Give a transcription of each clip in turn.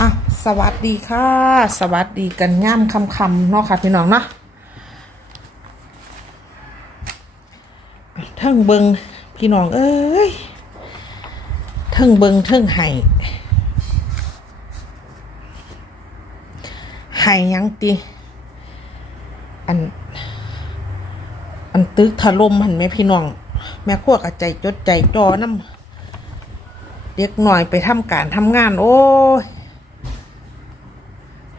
อะสวัสดีค่ะ สวัสดีกันย่ำคำคำเนาะค่ะพี่น้องเนาะเทิงเบิงพี่น้องเอ้ยเทิงเบิงเทิงไห้ไห้ยังติอัน อันตึกถล่มหันไหมพี่น้อง แม่ขั้วกับใจจดใจจอน้ำเด็กหน่อยไปทำการทำงาน โอ้ย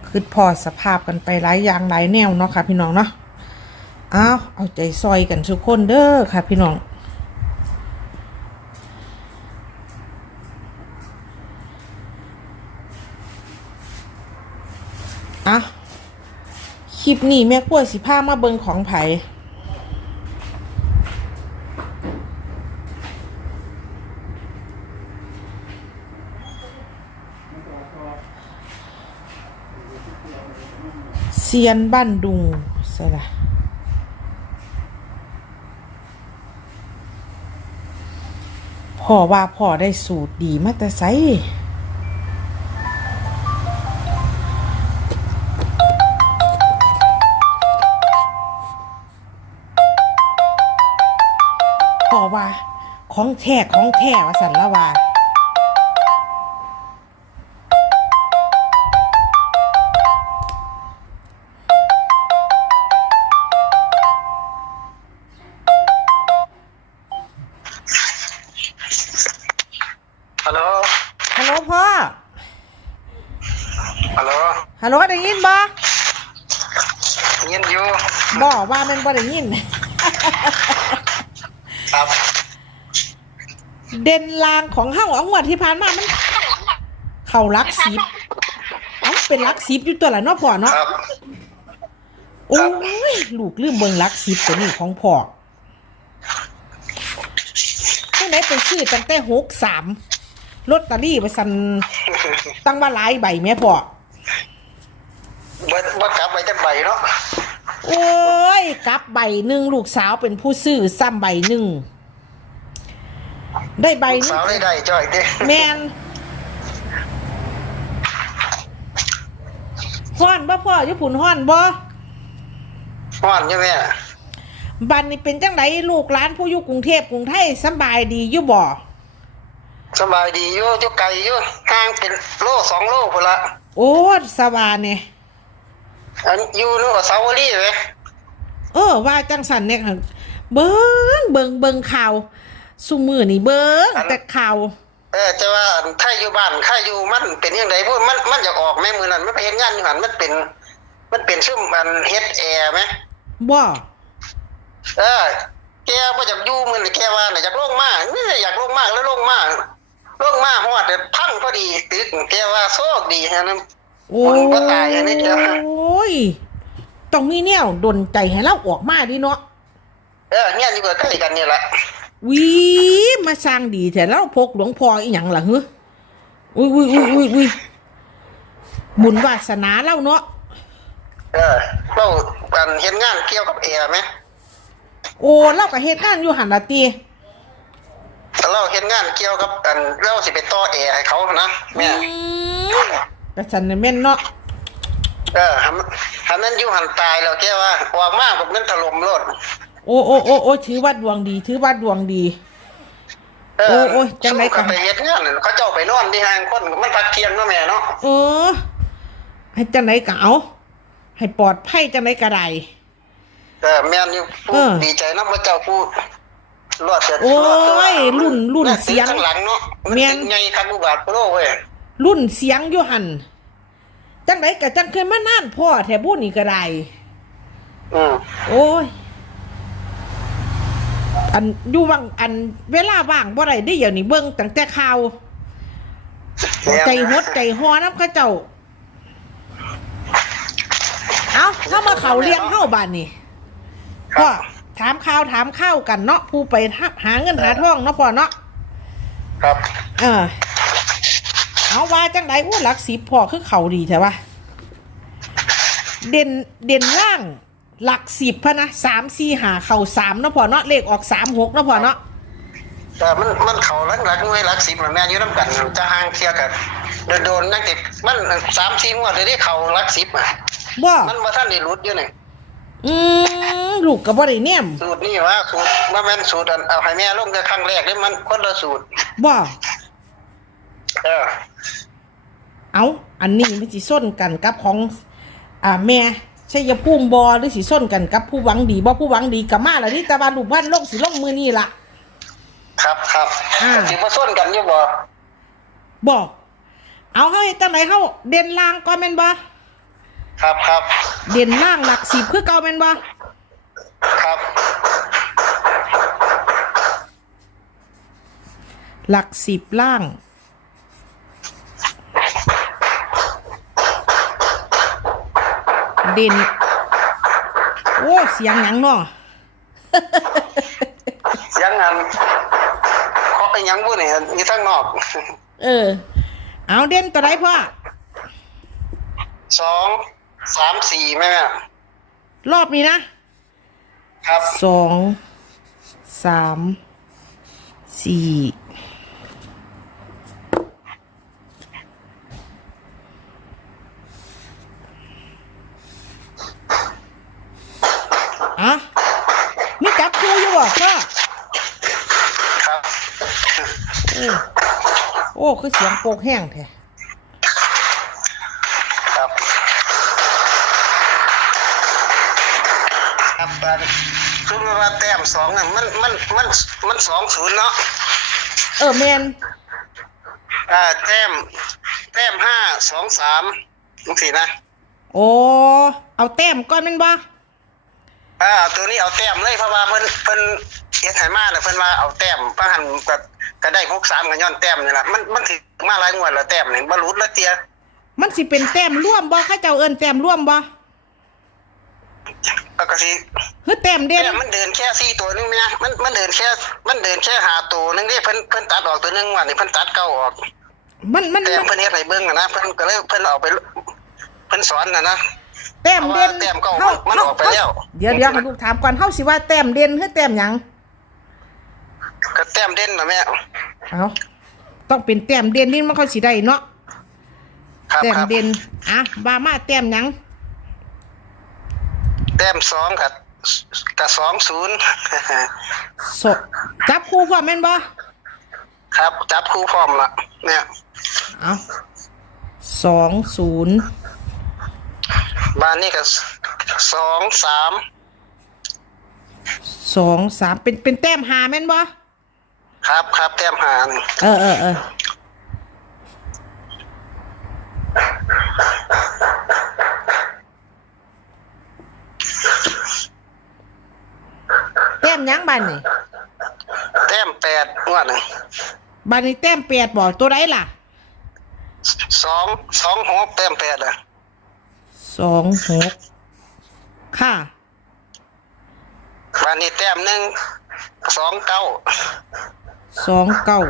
คือพอสภาพกันไปหลายอย่างหลายแนวเนาะค่ะ พี่น้องเนาะอ้าวเอาใจซอยกันทุกคนเด้อค่ะ พี่น้องอะคลิปนี้แม่กล้วยสิผ้ามาเบิงของไผ เซียนบ้านดุงใช่ละพ่อว่าพ่อได้สูตรดีมาแต่ไสพ่อว่าของแท้ของแท้ว่าสันละว่า ฮัลโหลได้ยินบ่ยินอยู่บ่ว่ามันบ่ได้ยิน ครับ เด่นลางของห้างของวดที่ผ่านมามัน เข่ารักสิบเอ้าเป็นรักสิบอยู่ตัวละเนาะพ่อเนาะครับโอ้ยลูกลืมเบิ่งรักสิบตัวนี้ของพ่อจังไดไปซื้อตั้งแต่หกสามลอตเตอรี่ไปสั่นตั้งว่าหลายใบแม่พ่อ บ่บ่กลับไปแต่ใบเนาะโอ้ยกลับใบหนึ่งลูกสาวเป็นผู้ซื้อซ้ำใบหนึ่งได้ใบหนึสางวได้ได้จ้อยดิแมนฮ้อนบ่พ่ออยู่ผุนฮ้อนบ่ฮ้อนอยู่แม่บันนี้เป็นจังไดลูกหลานผู้อยู่กรุงเทพกรุงไทยสำบายดีอยู่บ่สบายดีอยู่อยู่ไกลอยู่ห่างเป็นโลสองโลพุ่นละโอ้สบายเนี่ย อันอยู่นู่นก็สาวรีเว้ยเออว่าจังสันเนี่ยค่ะเบิ่งเบิ่งเบิ่งข่าวซุมือนี่เบิ่งแต่ข่าวเออแต่ว่าอันถ้าอยู่บ้านถ้าอยู่มันเป็นยังไงพวกมันมันจะออกแม่มือนั้นมันไปเฮ็ดงานอยู่หันมันเป็น มันเป็นซึมอันเฮ็ดแอร์ไหมบ่เออแกบ่อยากอยู่มื้อนี้แกว่าน่ะอยากลงมานี่อยากลงมาแล้วลงมาลงมาฮอดเดี๋ยวพังพอดีตึกแกว่าโชคดีฮะนะ โอ้คนบ่ตายอันนี้เจ้ายต้องมีแนวดนใจให้เราออกมาดิเนาะเออเนี่ยอยู่ใกล้กันนี่แหละวีมาสร้างดีแต่เราพกหลวงพ่ออีหยังล่ะเฮ้ยอุ้ยอุ้ยอุ้ยอุ้ยอุ้ยบุญวาสนาเล่าเนาะเออเราอันเห็นงานเกี่ยวกับแอร์ไหมโอ้เล่ากับเหตุการณ์อยู่หันละตีแต่เราเห็นงานเกี่ยวกับอันเราสิไปต่อแอร์ให้เขานะแม่อืม กระสันน่ะแม่นเนาะเออหันหันนั้นอยู่หันตายแล้วแกว่าออกมาแบบนั้นถล่มรถโอ้โอ้โอ้โอ้ถือว่าดวงดี ถือว่าดวงดี เออโอ้โอ้ยจังไรกัน ไปเฮ็ดงานนั่นเขาเจ้าไปนอนที่ห้างคนมันพักเที่ยงเนาะแม่เนาะเออ ให้จังไหนกะเอาให้ปลอดภัยจังไหนกะไดเออแม่นอยู่เออดีใจนำพระเจ้าผู้รอดเสร็จโอ้ยรอดแต่ว่ารุ่นรุ่นมัเสียงข้างหลังเนาะมันแม่น เป็นไงคันอุบาทโลเว้ย รุ่นเสียงอยู่หันจังไหนกะจังเคยมานานพ่อแถบุนี่กะไดอืมโอ้ย อันอยู่ว่างอันเวลาว่างบ่ได้ได้เดี๋ยวนี้เบิ่งตั้งแต่ข่าว ใจหดใจหอน้ำเข้าเจ้า เอาเข้ามาเขาเลี้ยงเข้าบ้านนี่ก็ถามข่าวถามข้าวกันเนาะผู้ไปทับหาเงินหาทองเนาะพ่อเนาะครับ เออ เอาว่าจังไดอู้หลักสิบพ่อคือเขาดีใช่ปะเด่นเด่นล่างหลักสิบพะนะสามสี่หาเข่าสามเนาะพ่อเนาะเลขออกสามหกเนาะพ่อเนาะแต่มันมันเขาหลักๆหน่วยหลักสิบน่ะแม่นอยู่นํกันจะห่างเที่ยกันโดนโดนนั่งเก็บมันสามสี่งวดเลยที่เขารักสิบอะบ่มันมาท่านได้รุดอยู่นี่อืมลูกก็บ่ได้แนมสูตรนี่ว่าสูตรว่าแม่นสูตรอันเอาให้แม่ลงแต่ครั้งแรกนี่มันคนละสูตรบ่ เออเอาอันนี้มันสิส้นกันกับของอ่าแม่ชัยภูมิบอหรือสิส้นกันกับผู้หวังดีบ่ผู้หวังดีกับมาแล้วนี่แต่ว่าลูกบ้านลงสิลงมือนี่ล่ะ ครับครับอ่า สิมาส้นกันอยู่บ่บ่เอาเฮาเฮ็ดจังไดเฮาเด่นล่างก่อนแม่นบ่ครับครับเด่นล่างหลักสิบคือเก่าแม่นบ่ครับหลักสิบล่าง เด่น โอ้เสียงหยังเนาะเสียงงานเขาไปยังบุนี่มีทั้งนอกเออ เอาเด่นตัวใดพ่อสองสามสี่แม่แม่รอบนี้นะครับ สองสามสี่อะมีจับคู่อยู่บ่พ่อ ครับ โอ้โอ้ คือเสียงโปกแห้งแท้ครับครับอันคือว่าแต้มสองน่ะมันมันมันมันสองศูนย์เนาะเออแมนอ่าแต้มแต้มห้าสองสามจังสี่นะโอ้เอาแต้มก่อนแม่นบ่อ่าตัวนี้เอาแต้มเลยเพราะว่าเพิ่นเพิ่นเฮ็ดให้มาแล้วเพิ่นว่าเอาแต้มพระหันก็ ก็ได้หกสามกันย้อนแต้มนี่ล่ะมันมันถึงมาหลายงวดแล้วแต้มนี่บ่หลุดแล้วเตียมันสิเป็นแต้มร่วมบ่เข้าเจ้าเอิ้นแต้มร่วมบ่ปกติคือแต้มเด่นแต้มมันเดินแค่สี่ตัวนึงแม่มันมันเดินแค่ มันเดินแค่หาตัวนึงนี่เพิ่นเพิ่นตัดออกตัวนึงว่านี่เพิ่นตัดเก้าออก มันมันแต้มมันเพิ่นเฮ็ดให้เบิ่งอะนะเพิ่นก็เลยเพิ่นเอาไปเพิ่นสอนน่ะนะแต้มเด่นเพราะว่าแต้มเก่าเฮามันออกไปแล้วเดี๋ยวเดี๋ยวให้ลูกถามก่อนเฮาสิว่าแต้มเด่นคือแต้มหยังก็แต้มเด่นน่ะแม่ เอาต้องเป็นแต้มเด่นนี่มันค่อยสิได้เนาะครับแต้มครับเด่นอะบามาแต้มหยังแต้มสองกับกับสองศูนย์สจับคู่พร้อมแม่นบ่ครับ จับคู่พร้อมละเนี่ย เอาสองศูนย์บ้านนี้ก็สองสามสองสามเป็นเป็นแต้มหาแม่นบ่ ครับครับแต้มหาหนึ่งเออเออเออแต้มหยังบ้านนี่แต้มแปดงวดหนึ่งบ้านนี้แต้มแปดบ่ตัวใดล่ะสองสองหกแต้มแปดอะสองหกค่ะบ้านนี้แต้มหนึ่งสองเก้า สองเก้า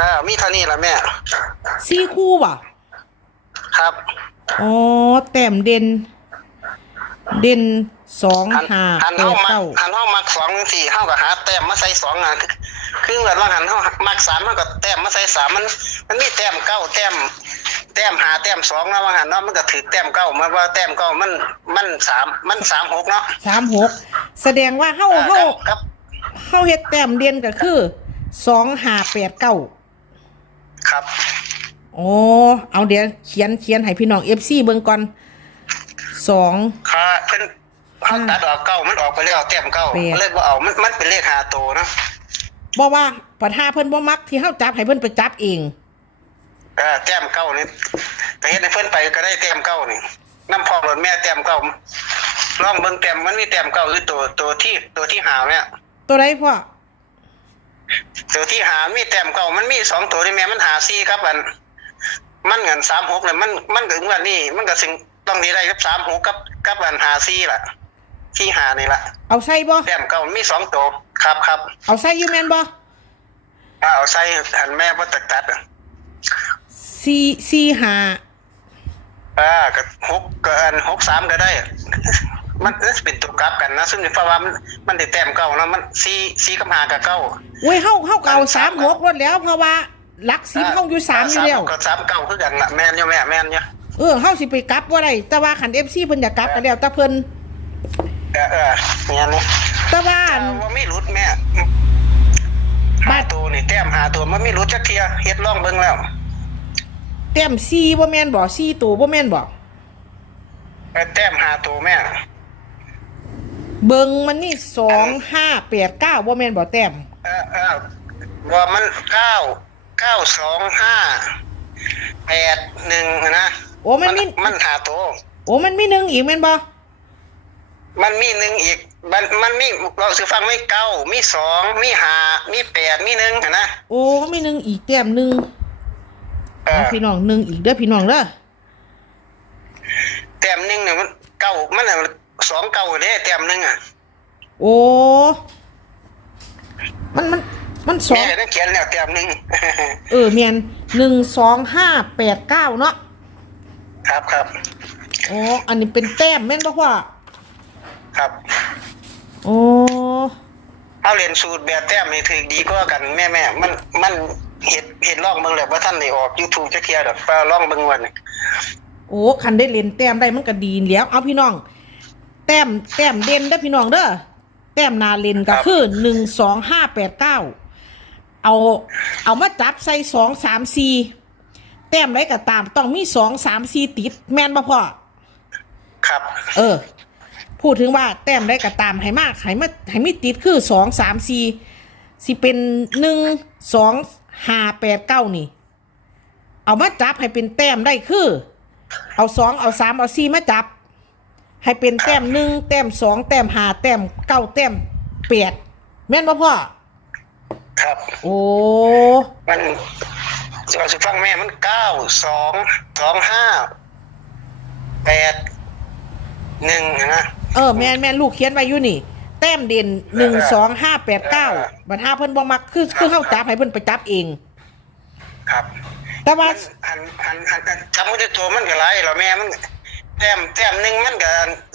อ่ามีเท่านี้ละแม่ สี่คู่บ่ครับอ๋อแต้มเด่น เด่นสองหันห้าหันแปเข้าดมักเก้าหันเข้ามักสองสี่เข้ากับหาแต้มมาใส่สองอะคือคือแบบว่าหันเข้ามักสามเข้ากับแต้มมาใส่สามมัน มันมีแต้มเก้าแต้ม แต้มหาแต้มสองแล้วว่าหันเนาะมันก็ถือแต้มเก้ามาว่าแต้มเก้ามันมันสามมันสามหกเนาะสามหกแสดงว่าเฮาเฮาครับ เฮาเฮ็ดแต้มเด่นก็คือสองห้าแปดเก้าครับอ๋อเอาเดี๋ยวเขียนเขียนให้พี่น้องเอฟซีเบิ่งก่อนสองค่ะเพิ่นเขาตัดออกเก้ามันออกไปแล้วแต้มเก้าแปดเลยว่าเอามันมันเป็นเลขหาตัวนะบอกว่าปัญหาเพิ่นบ่มักที่เฮาจับให้เพิ่นไปจับเองเออแต้มเก้านี่ไปเฮ็ดให้เพิ่นไปก็ได้แต้มเก้านี่น้ำพองรถแม่แต้มเก้าลองเบิ่งแต้มมันมีแต้มเก้าคือตัวตัวที่ตัวที่หาเนี่ย ตัวใดพ่อตัวที่หามีแต้มเก่ามันมีสองตัวที่แม่มันหาซี่ครับอัน มันเงินสามหกเลยมันมันถึงวันนี้ มันก็สิงต้องดีได้กับสามหกกับกับอันหาซี่ล่ะที่หานี่ล่ะ เอาใส่บ่แต้มเก่ามีสองตัวครับครับเอาใส่อยู่แม่นบ่เอาใส่อันแม่บ่ตัดตัดอะสี่สี่ห้าอ่าก็หกก็อันหกสามก็ได้ มันเอ้ยเป็นตัวกลับกันนะ ซึ่งเพราะว่ามันมันได้แต้มเก่านะมันซี่ซี่กับหากับเก้าโอ้ยเฮาเฮาก็เอาสามหกรถแล้ว เพราะว่าหลักสิบเฮาอยู่สามอยู่แล้วก็สามเก้าคือกันละแม่นอยู่แม่แม่นอยู่เออเฮาสิไปกลับบ่ได้แต่ว่าคัน FC เพิ่นอยากกลับก็แล้วแต่เพิ่นเออเออเนี่ยนี่แต่ว่าอันว่าไม่รุดแม่บาหาดตัวนี่แต้มหาตัวมันไม่รุดจักเทียเฮ็ดล่องเบิ่งแล้วแต้ม4บ่แม่นบ่4ตัวบ่แม่นบ่เออแต้มหาตัวแม่ เบิ่งมันนี่สองห้าแปดเก้าบ่แม่นบ่แต้มเออเออว่ามันเก้าเก้าสองห้าแปดหนึ่งนะโอ้มันมีมันหาตัวโอ้มันมีหนึ่งอีกแม่นบ่มันมีหนึ่งอีก มันมันมีเราสิฟังไม่เก้ามีสองมีหามีแปดมีหนึ่งอะนะโอ้มีหนึ่งอีกแต้มหนึ่งเออพี่น้องหนึ่งอีกเด้อพี่น้องเด้อแต้มหนึ่งเนี่ยมันเก้ามันน่ะ สองเก้าเด้แต้มหนึ่งอะโอ้ มันมันมันสอแม่งต้องเขียนแล้วแต้มหนึ่งเออเมียนหนึ่งสองห้าแปดเก้าเนาะครับครับอ๋ออันนี้เป็นแต้มแม่นบ่พ่อครับโอ้เอาเรียนสูตรแบบแต้มนี่ถือดีกว่ากันแม่แม่มันมันเห็ดเห็ดล่องเบิ่งแล้วว่าท่านได้ออก YouTube จะเคลียร์ดอกฟ้าล่องเบิ่งวันนี้โอ้คันได้เล่นแต้มได้มันก็ดีแล้ว เอาพี่น้อง แต้มแต้มเด่นเด้อพี่น้องเด้อแต้มนาเล่นก็คือหนึ่งสองห้าแปดเก้าเอาเอามาจับใส่สองสามสี่แต้มไรก็ตามต้องมีสองสามสี่ติดแม่นบ่พ่อครับ เออ พูดถึงว่าแต้มได้ก็ตามให้มากให้มาให้มีติดคือสองสามสี่สิเป็นหนึ่งสองห้าแปดเก้านี่ เอามาจับให้เป็นแต้มได้คือ เอาสองเอาสามเอาสี่มาจับ ให้เป็นแต้มหนึ่งแต้มสองแต้มห้าแต้มเก้าแต้มแปดแม่นบ่พ่อ ครับ โอ้ มันเราสิฟังแม่มันเก้าสองสองห้าแปดหนึ่งนะเออแม่นแม่นลูกเขียนไว้อยู่นี่ แต้มเด่นหนึ่งสองห้าแปดเก้าบัดห้าเพิ่นบ่มักคือคือเฮาจับให้เพิ่นไปจับเอง ครับ แต่ว่าหันหันหันหันจำมันจะตัวมันก็ไรเหรอแม่มัน แต้มแต้มหนึ่งมันก็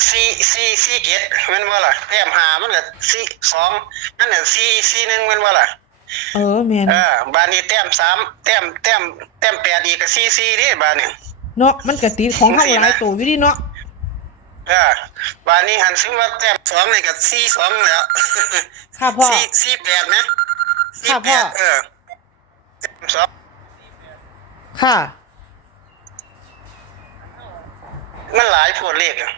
สี่สี่สี่เกตมันว่าล่ะแต้มหามันก็สี่สองนั่นน่ะสี่สี่หนึ่งมันว่าล่ะเออแม่นเออบานนี้แต้มสามแต้มแต้มแต้มแปดอีกก็สี่สี่นี่บานนี้เนาะมันก็ติดของเฮาหลายตัวอยู่ดิเนาะเออบานนี้หันซึ่งว่าแต้มสองนี่ก็สี่สองแล้วค่ะพ่อสี่สี่แปดนะสี่ค่ะแปพ่อดเออแต้มสองค่ะ มันหลายพวดเลขอะ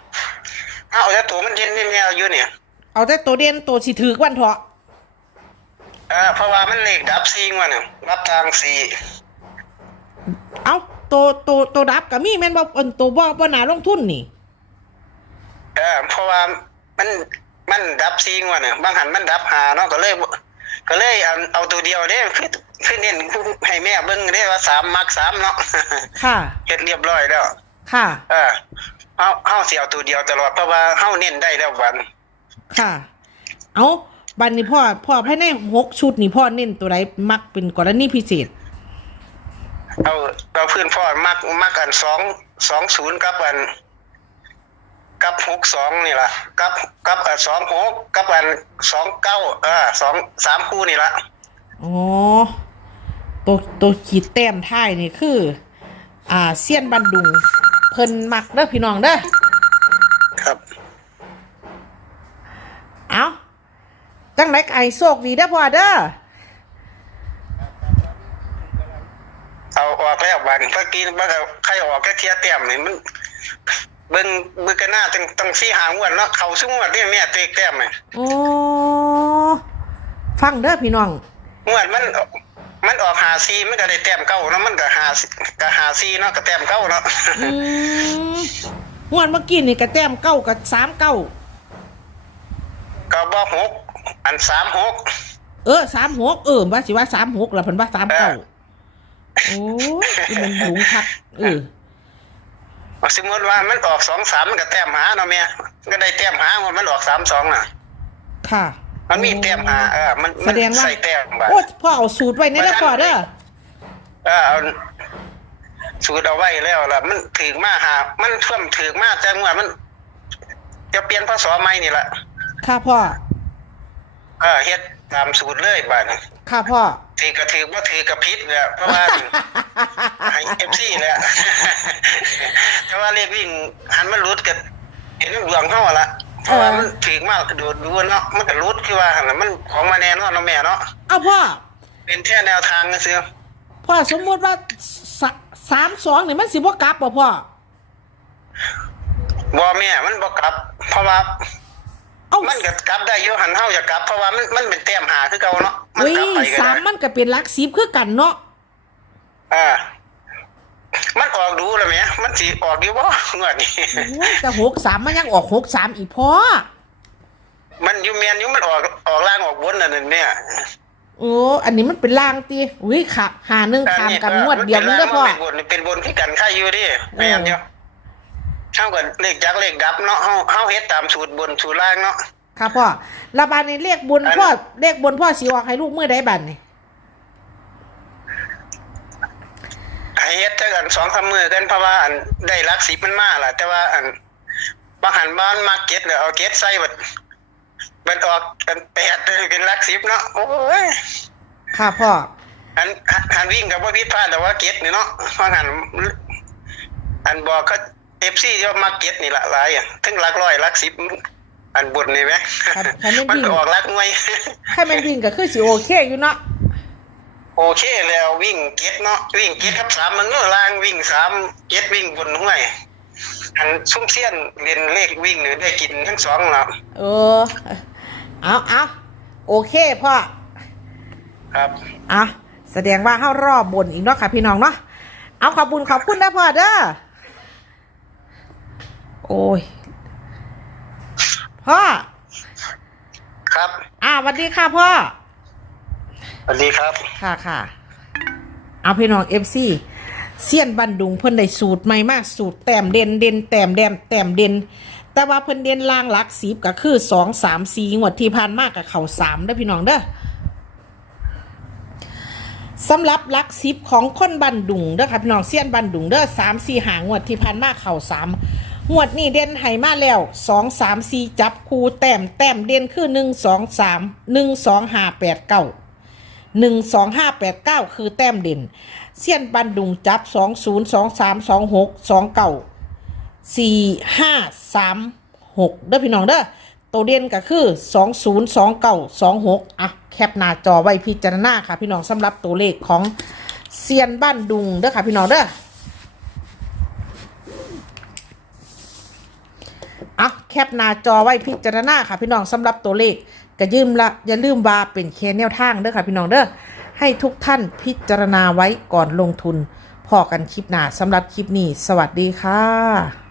เอาแต่ตัวมันเย็นนี่แมวอยู่เนี่ยเอาแต่ตัวเด่นตัวสิถือวันเถาะเออเพราะว่ามันเลขดับซีงวะเนี่ยรับทางสีเอาตัวตัวตัวดับก็มีแม่นบ่เอิ้นตัวบ่บ่น่าลงทุนนี่ เออเพราะว่ามันมันดับซีงวะเนี่ยบางหันมันดับหาเนาะก็เลยบ่ก็เลยเอาเอาตัวเดียวเด้คือคือเน้นให้แม่เบิ่งเด้ว่าสามมักสามเนาะค่ะเฮ็ดเรียบร้อยแล้ว ค่ะ เออเฮาเฮาสิเอาตัวเดียวตลอดเพราะว่าเฮาเน้นได้แล้ววัน ค่ะ เอาบัดนี้พ่อ พ่อภายในหกชุดนี่พ่อเน้นตัวใดมักเป็นกรณีพิเศษ เอาเราเพื่อนพ่อมักมักอัน2 20กับอันกับ62นี่ล่ะกับกับอัน26กับอัน29เออ2 3คู่นี่ล่ะอ๋อตัวตัวขีดแต้มท้ายนี่คือ อ่าเซียนบันดุงเพิ่นมักเด้อพี่น้องเด้อครับ เอาจังไรไอ้โชคดีเด้อพ่อเด้อเอาออกแล้วบันเมื่อกี้มันก็ใครออกแค่เทียเต็มนี่มันเบิ่งเบิ่งกันหน้าตั้งตั้งสี่หางวดเนาะเขาซุงวดนี่แม่เตกแต้มนี่โอ้ฟังเด้อพี่น้องงวดมัน มันออกหาซีมันก็ได้แต้มเก้าเนาะมันก็หาก็หาซีเนาะก็แต้มเก้าเนาะอืมงวดเมื่อกี้นี่กระแต้มเก้ากับสามเก้าก็บ่หกอันสามหกเออสามหกเออว่าสิว่าสามหกละเพิ่นว่าสามเก้าเออโอ้ยนี่มันหลุงคักเออสมมติว่ามันออกสองสามมันก็แต้มหาเนาะแม่มันก็ได้แต้มหางวดมันออกสามสองน่ะ ค่ะ มันมีแต้มหาเออมันแสมันดงว่า ใส่แต้มบัดโอ้ยพ่อเอาสูตรไว้ในเด้อพ่อเด้อเออเอาสูตรเอาไว้แล้วล่ะ มันถือมาหา มันเพิ่มถือมาแต่งว่ามัน จะเปลี่ยนพศใหม่นี่ล่ะค่ะพ่อเออเฮ็ดตามสูตรเลยบัดนี้ค่ะพ่อ ถือก็ถือว่าถือกับพิษแหละเพราะว่าให้เอฟซีแหละ แต่ว่าเลขวิ่งหันมันรุดกับเห็นหลวงเข้าละ เพราะว่ามันถือมากดูดูเนาะมันก็รุดคือว่าหั่นน่ะมันของมาแน่นอนเนาะแม่เนาะเอาพ่อ เป็นแค่แนวทางนะเสือพ่อสมมติว่าสะสามสองนี่มันสิบ่กลับบ่พ่อ บ่แม่มันบ่กลับ เพราะว่าเอามันก็กลับได้อยู่หันเฮาจะกลับ เพราะว่ามันมันเป็นแต้มหาคือเก่าเนาะมันเฮ้ยกลับไปก็สามได้มันก็เป็นหลักสิบคือกันเนาะ อ่า มันออกดูแล้วแหมมันสิออกอยู่บ่งวดนี้โอ้ยแต่หกสามมันยังออกหกสามอีกพ่อมันอยู่แม่นอยู่มันออกออกล่างออกบนนั่นนะเนี่ยโอ้อันนี้มันเป็นล่างตีอุ้ยขับหาหนึ่งขามกันงวดเดียวนึงเด้อพ่อมันเป็นบนเป็นบนที่กันค่าอยู่ดิแม่นเดียวเท่ากับเลขจักรเลขดับเนาะเฮาเฮาเฮ็ดตามสูตรบนสูตรล่างเนาะค่ะพ่อระบาดในเลขบนอันพ่อเลขบนพ่อสีออกให้ลูกเมื่อใดบัดนี่ ให้เฮ็ดจักกันสองสามมื้อกันเพราะว่าอันได้หลักสิบมันมาล่ะ แต่ว่าอันบางหันบ้านมาเก็ตแล้วเอาเก็ตใส่บัดมันออกอันแปดเป็นหลักสิบเนาะโอ้ยค่ะพ่ออันอันอันวิ่งกับว่าผิดพลาดแต่ว่าเก็ตนี่เนาะบางหันอันบอกเขาเอฟซีจะมาเก็ตนี่ละหลายอะถึงหลักร้อยหลักสิบอันบนนี่ไหมครับคันไม่มันวิ่งก็ออกลักหน่วยให้มันวิ่งก็คือสิโอเคอยู่เนาะ โอเคแล้ววิ่งเก็ตเนาะวิ่งเก็ตครับสามมันก็ล่างวิ่งสามเก็ตวิ่งบนห้วยอันซุ้มเสี้ยนเรียนเลขวิ่งเนี่ยได้กินทั้งสองแล้วเออ เอาเอาโอเคพ่อครับอะแสดงว่าเข้ารอบบนอีกเนาะค่ะพี่น้องเนาะเอาขอบคุณขอบคุณนะพ่อเด้อโอ้ยพ่อครับอ่าสวัสดีค่ะพ่อ สวัสดีครับ ค่ะค่ะเอาพี่น้องเอฟซีเซียนบันดุงเพิ่นได้สูตรใหม่มากสูตรแต้มเด่นเด่นแต้มแดมแต้มเด่นแต่ว่าเพิ่นเด่นล่างหลักสีก็คือสองสามสี่งวดที่ผ่านมากกับเข่าสามเด้อพี่น้องเด้อสำหรับลักสิบของคนบันดุงเด้อค่ะพี่น้องเซียนบันดุงเด้อสามสี่หางวดที่ผ่านมาเข่าสามงวดนี้เด่นไห้มาแล้วสองสามสี่จับคูแต้มแต้มเด่นคือหนึ่งสองสามหนึ่งสองห้าแปดเก้า หนึ่งสองห้าแปดเก้าคือแต้มเด่น เซียนบันดุงจับสองศูนย์สองสามสองหกสองเก้าสี่ห้าสามหกเด้อพี่น้องเด้อตัวเด่นก็คือสองศูนย์สองเก้าสองหกอะแคปหน้าจอไว้พิจารณาค่ะ พี่น้องสำหรับตัวเลขของเซียนบ้านดุงเด้อค่ะพี่น้องเด้ออะแคปหน้าจอไว้พิจารณาค่ะพี่น้องสำหรับตัวเลข ก็ยืมละอย่าลืมว่าเป็นแค่แนวทางเด้อค่ะพี่น้องเด้อให้ทุกท่านพิจารณาไว้ก่อนลงทุนพอกันคลิปหน้าสำหรับคลิปนี้ สวัสดีค่ะ